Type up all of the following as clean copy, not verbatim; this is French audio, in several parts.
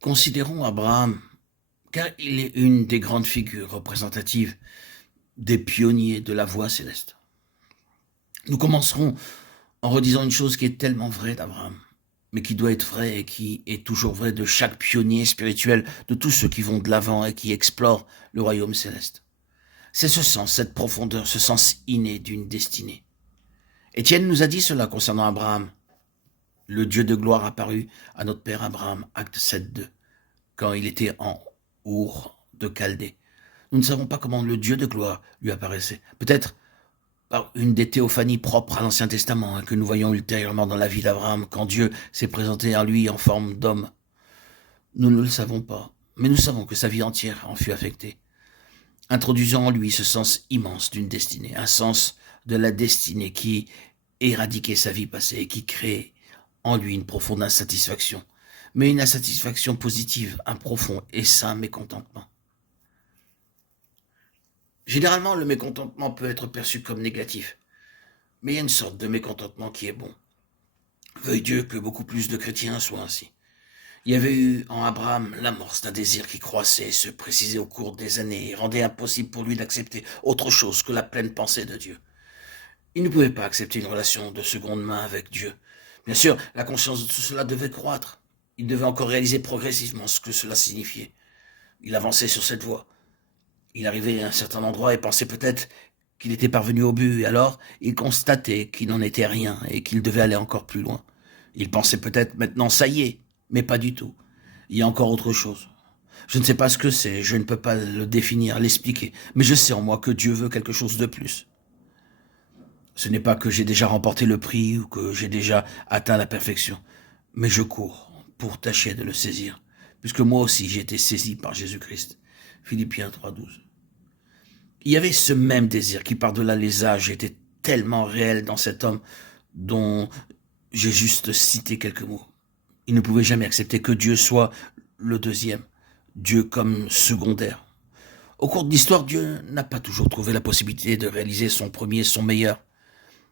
Considérons Abraham, car il est une des grandes figures représentatives des pionniers de la voie céleste. Nous commencerons en redisant une chose qui est tellement vraie d'Abraham, mais qui doit être vraie et qui est toujours vraie de chaque pionnier spirituel, de tous ceux qui vont de l'avant et qui explorent le royaume céleste. C'est ce sens, cette profondeur, ce sens inné d'une destinée. Étienne nous a dit cela concernant Abraham. Le Dieu de gloire apparut à notre père Abraham, acte 7.2, quand il était en Our de Chaldée. Nous ne savons pas comment le Dieu de gloire lui apparaissait. Peut-être par une des théophanies propres à l'Ancien Testament, que nous voyons ultérieurement dans la vie d'Abraham, quand Dieu s'est présenté à lui en forme d'homme. Nous ne le savons pas, mais nous savons que sa vie entière en fut affectée, introduisant en lui ce sens immense d'une destinée, un sens de la destinée qui éradiquait sa vie passée et qui créait en lui une profonde insatisfaction, mais une insatisfaction positive, un profond et sain mécontentement. Généralement, le mécontentement peut être perçu comme négatif, mais il y a une sorte de mécontentement qui est bon. Veuille Dieu que beaucoup plus de chrétiens soient ainsi. Il y avait eu en Abraham l'amorce d'un désir qui croissait et se précisait au cours des années et rendait impossible pour lui d'accepter autre chose que la pleine pensée de Dieu. Il ne pouvait pas accepter une relation de seconde main avec Dieu. Bien sûr, la conscience de tout cela devait croître. Il devait encore réaliser progressivement ce que cela signifiait. Il avançait sur cette voie. Il arrivait à un certain endroit et pensait peut-être qu'il était parvenu au but, et alors il constatait qu'il n'en était rien et qu'il devait aller encore plus loin. Il pensait peut-être maintenant ça y est, mais pas du tout. Il y a encore autre chose. Je ne sais pas ce que c'est, je ne peux pas le définir, l'expliquer, mais je sais en moi que Dieu veut quelque chose de plus. Ce n'est pas que j'ai déjà remporté le prix ou que j'ai déjà atteint la perfection, mais je cours pour tâcher de le saisir, puisque moi aussi j'ai été saisi par Jésus-Christ. Philippiens 3.12. Il y avait ce même désir qui, par-delà les âges, était tellement réel dans cet homme dont j'ai juste cité quelques mots. Il ne pouvait jamais accepter que Dieu soit le deuxième, Dieu comme secondaire. Au cours de l'histoire, Dieu n'a pas toujours trouvé la possibilité de réaliser son premier, son meilleur.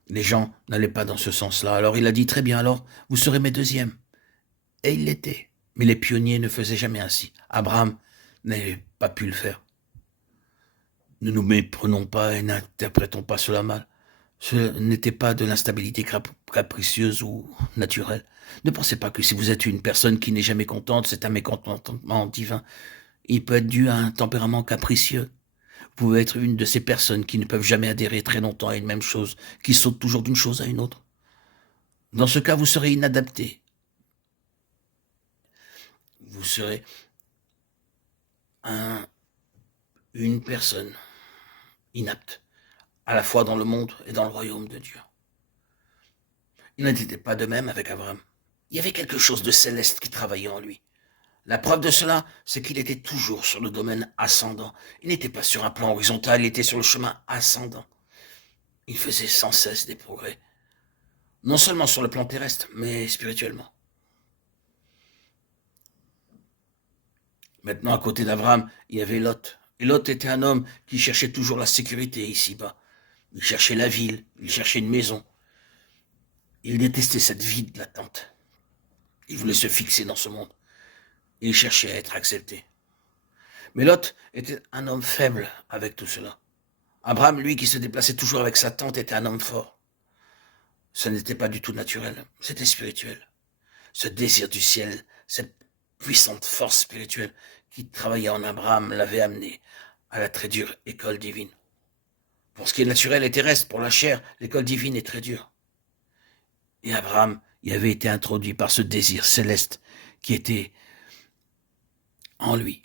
Les gens n'allaient pas dans ce sens-là. Alors il a dit, très bien, alors vous serez mes deuxièmes. Et il l'était. Mais les pionniers ne faisaient jamais ainsi. Abraham n'avait pas pu le faire. Ne nous méprenons pas et n'interprétons pas cela mal. Ce n'était pas de l'instabilité capricieuse ou naturelle. Ne pensez pas que si vous êtes une personne qui n'est jamais contente, c'est un mécontentement divin. Il peut être dû à un tempérament capricieux. Vous pouvez être une de ces personnes qui ne peuvent jamais adhérer très longtemps à une même chose, qui sautent toujours d'une chose à une autre. Dans ce cas, vous serez inadapté. Vous serez une personne inapte, à la fois dans le monde et dans le royaume de Dieu. Il n'était pas de même avec Abraham. Il y avait quelque chose de céleste qui travaillait en lui. La preuve de cela, c'est qu'il était toujours sur le domaine ascendant. Il n'était pas sur un plan horizontal, il était sur le chemin ascendant. Il faisait sans cesse des progrès. Non seulement sur le plan terrestre, mais spirituellement. Maintenant, à côté d'Abraham, il y avait Lot. Et Lot était un homme qui cherchait toujours la sécurité ici-bas. Il cherchait la ville, il cherchait une maison. Il détestait cette vie de l'attente. Il voulait se fixer dans ce monde. Il cherchait à être accepté. Mais Lot était un homme faible avec tout cela. Abraham, lui, qui se déplaçait toujours avec sa tante, était un homme fort. Ce n'était pas du tout naturel, c'était spirituel. Ce désir du ciel, cette puissante force spirituelle qui travaillait en Abraham l'avait amené à la très dure école divine. Pour ce qui est naturel et terrestre, pour la chair, l'école divine est très dure. Et Abraham y avait été introduit par ce désir céleste qui était en lui.